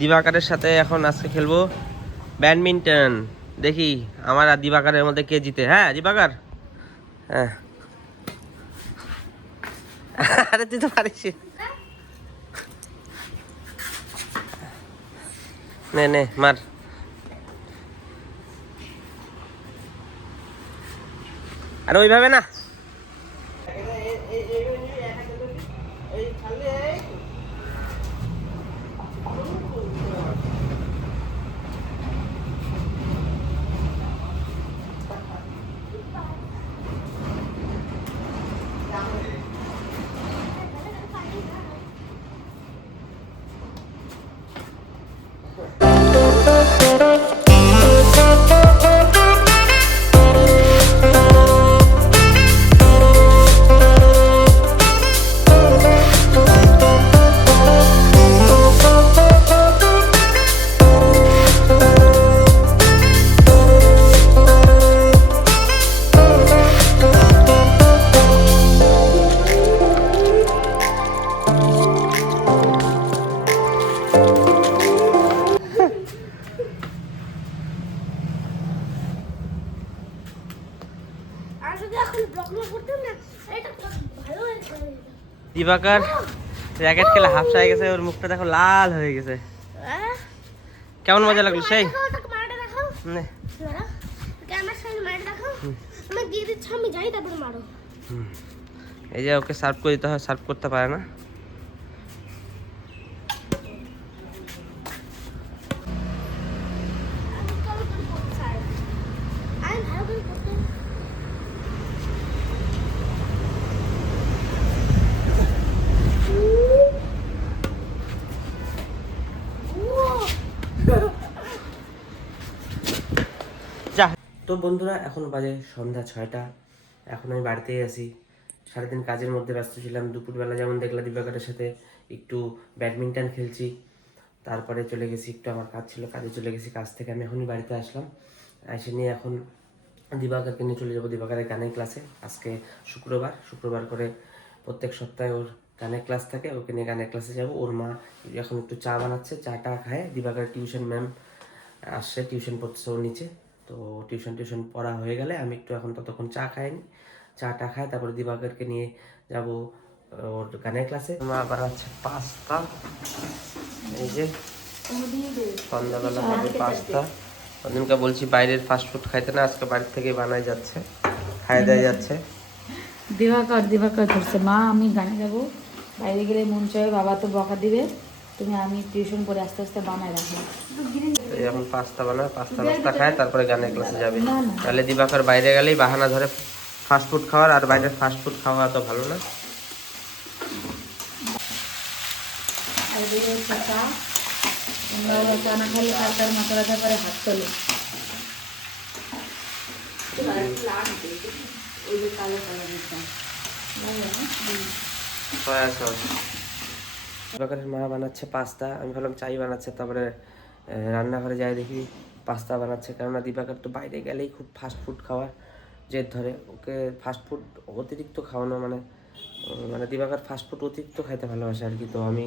দিবাকারের সাথে এখন আজকে খেলবো ব্যাডমিন্টন। দেখি আমার আর দিবাকারের মধ্যে কে জিতে। হ্যাঁ দিবাকার, হ্যাঁ আরে তুই তো পারিস। নে নে মার। আরে ওইভাবে না। দিবাকর র্যাকেট খেলে হাফসা হয়ে গেছে, ওর মুখটা দেখো লাল হয়ে গেছে। কেমন মজা লাগলো সেই? এই যে ওকে সার্ভ করে দিতে হয়, সার্ভ করতে পারে না। তো বন্ধুরা এখন বাজে সন্ধ্যা 6টা। এখন আমি বাড়িতেই আছি। সারাদিন কাজের মধ্যে ব্যস্ত ছিলাম। দুপুরবেলা যেমন দেখলাম দিবাকরের সাথে একটু ব্যাডমিন্টন খেলছি, তারপরে চলে গেছি, একটু আমার কাজ ছিল, কাজে চলে গেছি। কাজ থেকে আমি এখনই বাড়িতে আসলাম, এসে নিয়ে এখন দিবাকরকে নিয়ে চলে যাবো দিবাকরের গানের ক্লাসে। আজকে শুক্রবার করে প্রত্যেক সপ্তাহে ওর গানের ক্লাস থাকে, ওকে নিয়ে গানের ক্লাসে যাব। ওর মা এখন একটু চা বানাচ্ছে, চাটা খায়। দিবাকরের টিউশন ম্যাম আসছে, টিউশন পড়তেছে ওর নিচে। তো টিউশন পড়া হয়ে গেলে আমি একটু এখন ততক্ষণ চা খাইনি, চাটা খাই, তারপরে দিবাকরকে নিয়ে যাব ওর গানের ক্লাসে। মা বানাচ্ছে পাস্তা, এই যে সন্ধ্যাবেলা হবে পাস্তা। ওদিনকে বলছি বাইরের ফাস্টফুড খাইতে না, আজকে বাড়ির থেকে বানাই যাচ্ছে, খাই দেওয়া যাচ্ছে। দিবাকর করছে, মা আমি গানে যাবো, বাইরে গেলে মন চায়, বাবা তো বকা দিবে, আমি টিউশন করে আস্তে আস্তে বানাই রাখবো। এখন পাস্তা বানায়, পাস্তা খায়, তারপরে গানের ক্লাসে যাবে। তাহলে দিবাকর বাইরে গেলেই বাহানা ধরে ফাস্টফুড খাওয়ার, আর বাইরের ফাস্টফুড খাওয়া তো ভালো না। চা না খাইলে তার মাথা ব্যথা করে, হাত তোলে। দিবাকরের মা বানাচ্ছে পাস্তা, আমি ভাবলাম চাই বানাচ্ছে, তারপরে রান্নাঘরে যাই দেখি পাস্তা বানাচ্ছে। কেননা দিবাকর তো বাইরে গেলেই খুব ফাস্টফুড খাওয়ার জেদ ধরে, ওকে ফাস্টফুড অতিরিক্ত খাওয়ানো মানে দিবাকর ফাস্টফুড অতিরিক্ত খাইতে ভালোবাসে আর কি। তো আমি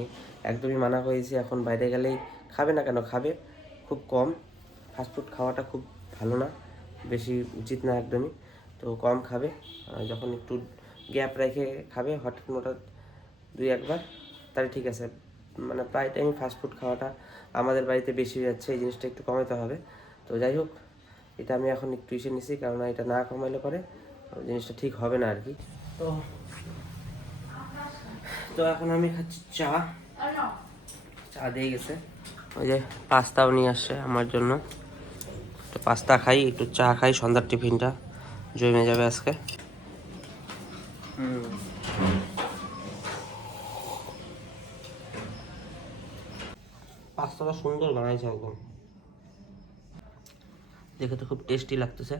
একদমই মানা করেছি, এখন বাইরে গেলেই খাবে না, কেন খাবে খুব কম। ফাস্টফুড খাওয়াটা খুব ভালো না, বেশি উচিত না একদমই। তো কম খাবে, যখন একটু গ্যাপ রেখে খাবে, হঠাৎ 2-1 বার, তাহলে ঠিক আছে। মানে প্রায় টাইমই ফাস্টফুড খাওয়াটা আমাদের বাড়িতে বেশি হয়ে যাচ্ছে, এই জিনিসটা একটু কমাতে হবে। তো যাই হোক, এটা আমি এখন একটু ইসে নিছি, কেননা এটা না কমাইলে পরে জিনিসটা ঠিক হবে না আর কি। তো এখন আমি খাচ্ছি চা দিয়ে গেছে, ওই যে পাস্তাও নিয়ে আসছে আমার জন্য। তো পাস্তা খাই, একটু চা খাই, সন্ধ্যার টিফিনটা জমে যাবে আজকে। পাস্তাটা সুন্দর বানাইছে একদম, দেখে তো খুব টেস্টি লাগতেছে।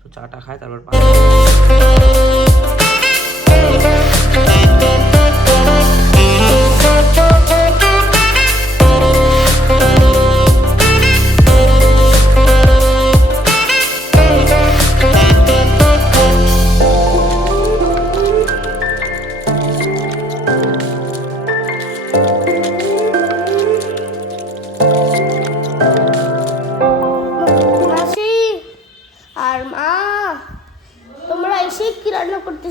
তো চাটা খাই, তারপর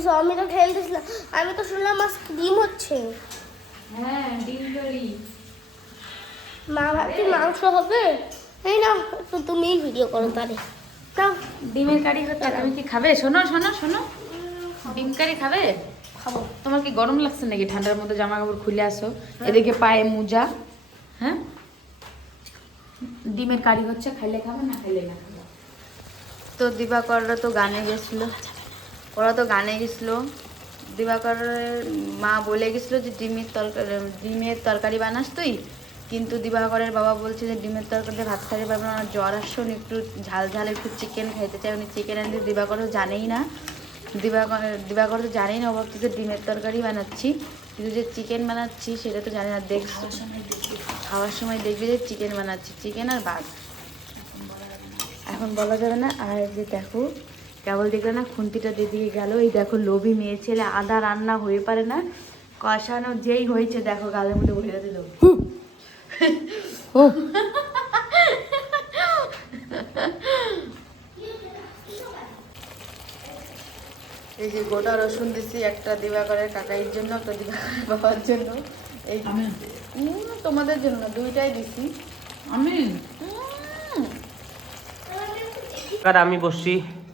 দিছো? আমি তো খেলতেছিলাম, আমি তো শুনলাম আজকে ডিম হচ্ছে। হ্যাঁ ডিম কারি। মা ভাবছি মাংস হবে। এই না, তুমি ভিডিও করো তাহলে। নাও, ডিমের কারি হচ্ছে, তুমি কি খাবে? শোনো শোনো শোনো, ডিম কারি খাবে? খাবো। তোমার কি গরম লাগছে নাকি? ঠান্ডার মধ্যে জামা কাপড় খুলে আসো, এদিকে পায়ে মোজা। হ্যাঁ, ডিমের কারি হচ্ছে, খাইলে খাবে না খাইলে না খাবে। তো দিবাকররা তো গানে গেছিলো, ওরা তো গানে গেছিলো। দিবাকরের মা বলে গেছিলো যে ডিমের তরকারি বানাস তুই, কিন্তু দিবাকরের বাবা বলছে যে ডিমের তরকারি দিয়ে ভাত খাইতে পারবে না, জ্বর আসছে, উনি একটু ঝাল ঝাল একটু চিকেন খাইতে চাই। উনি চিকেন আনতে, দিবাকরও জানেই না, দিবাকর তো জানেই না, ও ভাবতেছে ডিমের তরকারি বানাচ্ছি, কিন্তু যে চিকেন বানাচ্ছি সেটা তো জানি না। দেখছো, খাওয়ার সময় দেখবি যে চিকেন বানাচ্ছি, চিকেন আর ভাত। এখন বলা যাবে না। আর এই যে দেখো, কেবল দেখলে না খুন্তিটা দিদিকে গেল। এই দেখো লোভী মেয়ে ছেলে, আদা রান্না হয়ে পারে না, কষানো যেই হয়েছে দেখো গালের মধ্যে বলে দিল। এই যে গোটা রসুন দিছি, একটা দিবাকরের কাকাইয়ের জন্য, একটা দিবাকরের বাবার জন্য। এই তোমাদের জন্য দুইটাই দিছি আমি। আর আমি বসছি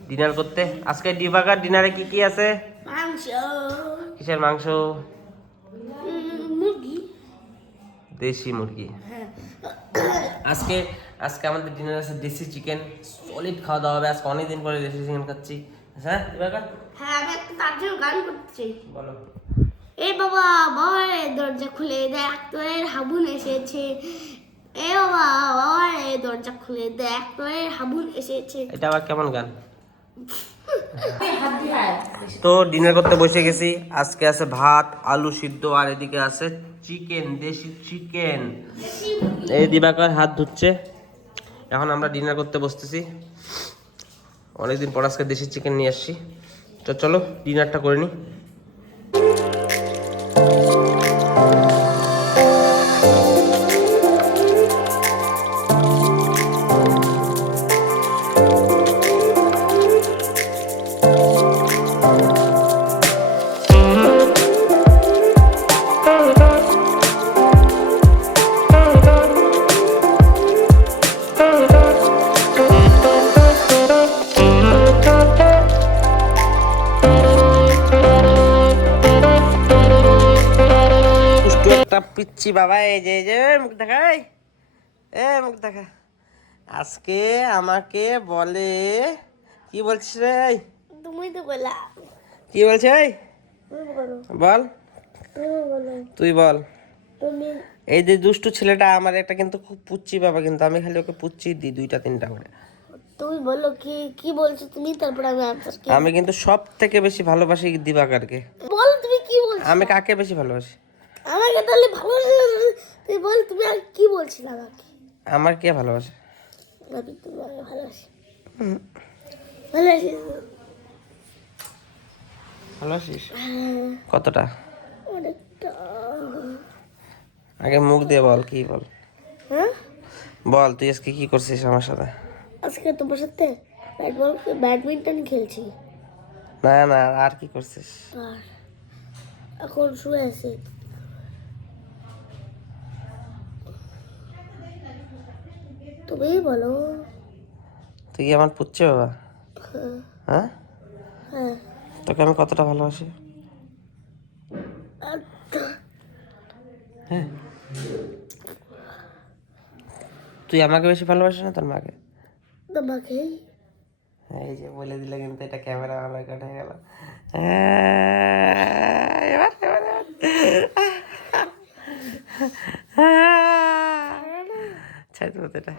ডিনার করতে। আজকে দিবাকার ডিনারে কি কি আছে? মাংস। কিসের মাংস? মুরগি। দেশি মুরগি। হ্যাঁ। আজকে আজকে আমাদের ডিনার আছে দেশি চিকেন। সলিড খাওয়া দাওয়া হবে আজকে, অনেকদিন পরে দেশি চিকেন খাচ্ছি। হ্যাঁ দিবাকার, হ্যাঁ, আমি একটা তার জন্য গান করতে চাই। বলো। এ বাবা, বাবা রে দরজা খুলে দেখ, তোরের হাবুন এসেছে। এ বাবা, বাবা রে দরজা খুলে দেখ, তোরের হাবুন এসেছে। এটা আবার কেমন গান? তো ডিনার করতে বসে গেছি। আজকে আছে ভাত, আলু সিদ্ধ, আর এদিকে আছে চিকেন, দেশি চিকেন। এই দিবাকর হাত ধুচ্ছে। এখন আমরা ডিনার করতে বসতেছি। অনেকদিন পর আজকে দেশি চিকেন নিয়ে আসছি। তো চলো ডিনারটা করে নিই। পিচ্ছি বাবা, এই যে এই যে মুখ দেখাই, মুখ দেখা। আজকে আমাকে বলে, কি বলছিস রে? তুমি তো বলা। কি বলছে? তুমি বলো। বল, তুমি বলো। তুই বল। তুমি। এই যে দুষ্টু ছেলেটা আমার একটা কিন্তু খুব পুচ্ছি বাবা, কিন্তু আমি খালি ওকে পুচ্ছি দিই 2টা 3টা করে। তুমি বলো কি কি বলছো তুমি, তারপর আমি আনসার কি। আমি কিন্তু সব থেকে বেশি ভালোবাসি দিবাকরকে। বলো তুমি কি বলছো। আমি কাকে বেশি ভালোবাসি? আমাকে তাহলে ভালোবাসো। তুমি বল, তুমি আর কি বলছিলে আমাকে। আমার কে ভালোবাসে? আমি তোমাকে ভালোবাসি। ভালোবাসি। ভালোবাসিস? হ্যাঁ, কতটা? অনেকটা। আগে মুখ দিয়ে বল, কি বল, হ্যাঁ, বল তুই আজকে কি করছিস আমার সাথে? আজকে তোমার সাথে ব্যাডমিন্টন খেলছি। না না, আর কি করছিস? আর এখন শুয়ে আছি। তুমি বলো। তুই কি আমার পুচ্ছি বাবা? হ্যাঁ। হ্যাঁ, হ্যাঁ। তোকে আমি কতটা ভালোবাসি? হ্যাঁ, তুই আমাকে বেশি ভালোবাসিস না তোর মাকে? তোমাকে। এই যে বলে দিলে কিন্তু, এটা ক্যামেরা রেকর্ড হয়ে গেল। এবার এবার এবার। ছাড় দেবো তো এটা।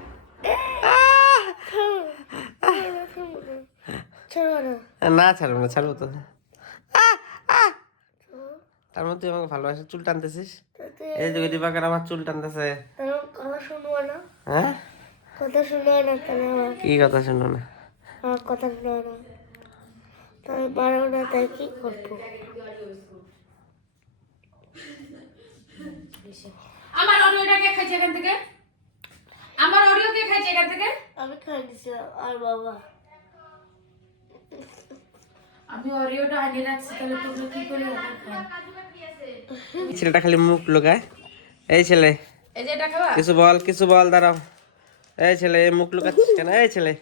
ছাড়ো না। না ছাড়বো না, ছাড়বো তো। তার মধ্যে তুই আমাকে ভালোবাসিস, চুল টানতেছিস। এই যে দিবাকর আমার চুল টানতেছে। কথা শুনবো না। হ্যাঁ, কথা শুনবো না তাহলে আমার। কি কথা শুনবো না? আমার কথা শুনবো না তাহলে পারবো না, তাই কি করবো? আমার অডিওটা কে খাইছে এখান থেকে? আমার অডিও কে খাইছে এখান থেকে? আমি খাই দিছিলাম আর বাবা। আমি অরিওটা আনিয়ে রাখছি, তাহলে তোমরা কি করে ছেলেটা খালি মুখ লোকায়। এই ছেলে এই যে এটা খাবা? কিছু বল দাঁড়াও। এই ছেলে এই মুখ লুকাচ্ছিস কেন? এই ছেলে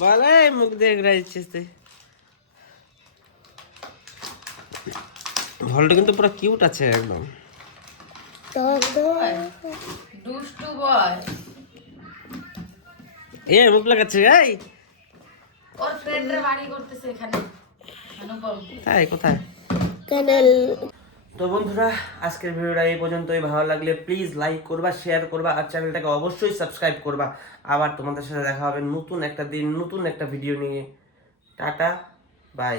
বল, এই মুখ দিয়ে ঘুরাইছিস তুই। ভলটা কিন্তু পুরো কিউট আছে একদম। দুষ্টু বয়। এ মুখ লাগাচ্ছে এই। ওর ফ্রেন্ডের বাড়ি করতেছে এখানে অনুপম। তাই কোথায়? তো বন্ধুরা, আজকের ভিডিওটা এই পর্যন্তই। ভালো লাগলে প্লিজ লাইক করবা, শেয়ার করবা, আর চ্যানেলটাকে অবশ্যই সাবস্ক্রাইব করবা। আবার তোমাদের সাথে দেখা হবে নতুন একটা দিন, নতুন একটা ভিডিও নিয়ে। Tata, by.